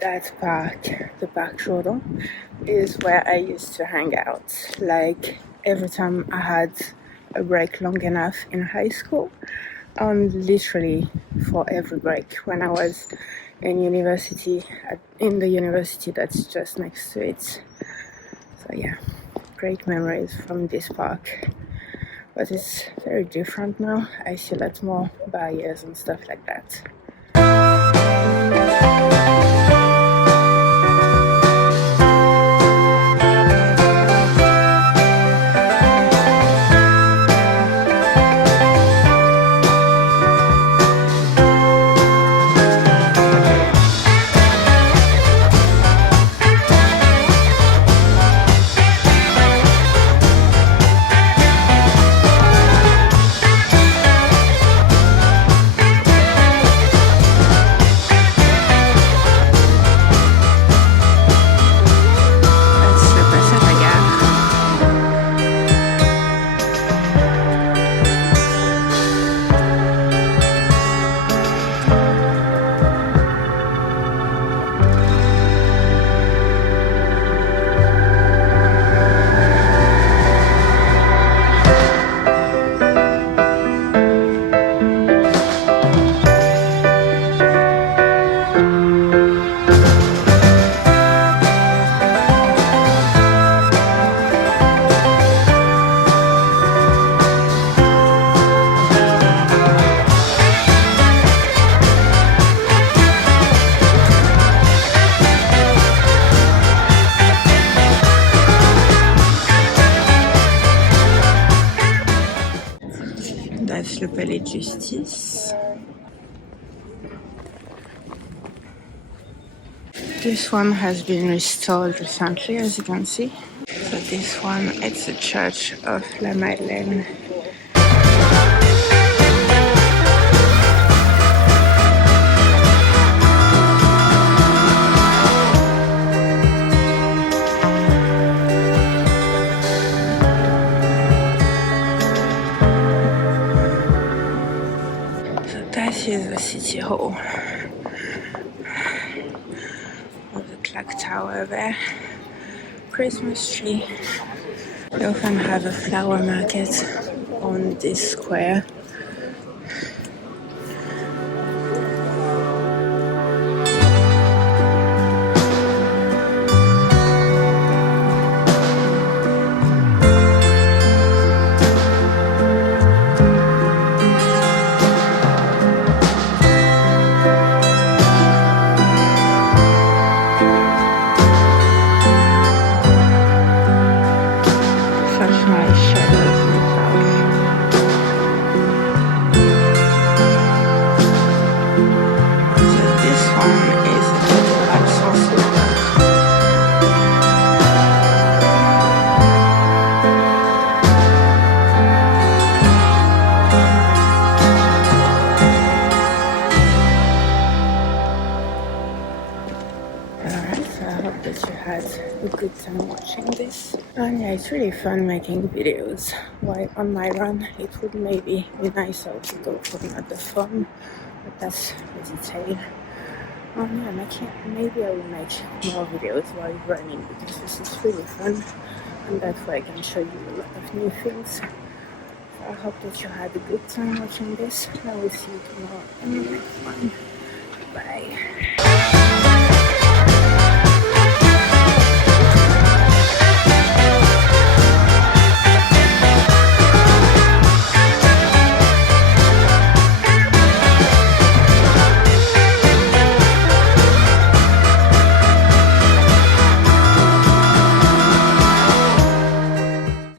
that park, the Parc Jourdan, is where I used to hang out. Like every time I had a break long enough in high school, and literally for every break when I was in university, in the university that's just next to it. So yeah, great memories from this park. But it's very different now. I see a lot more barriers and stuff like that. That's le Palais de Justice. This one has been restored recently, as you can see. So this one, it's the Church of La Madeleine. That is the City Hall. With the clock tower there. Christmas tree. They often have a flower market on this square. A good time watching this, and yeah, it's really fun making videos while on my run. It would maybe be nicer to go for another phone, but that's a detail. Yeah, maybe I will make more videos while running, because this is really fun and that way I can show you a lot of new things. So I hope that you had a good time watching this. I will see you tomorrow in the next one. Bye.